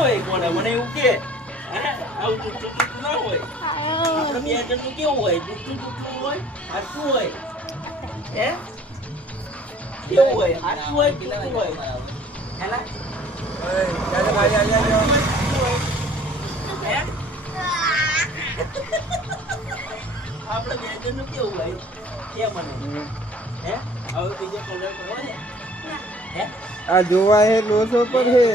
હોય કોને મને એવું કે આવું ટૂંકું ના હોય આપણે બે જણનું કેવું હોય ટૂંકું હોય હાચું હોય હે કેવું હોય હાચું હોય ટૂંકું હોય હેલા ઓય ચાલે ભાઈ આવી જાઓ હે આપણે બે જણનું કેવું હોય કે મને હે હવે બીજો કલર કરવો છે હે આ જોવા હે લોસો પર હે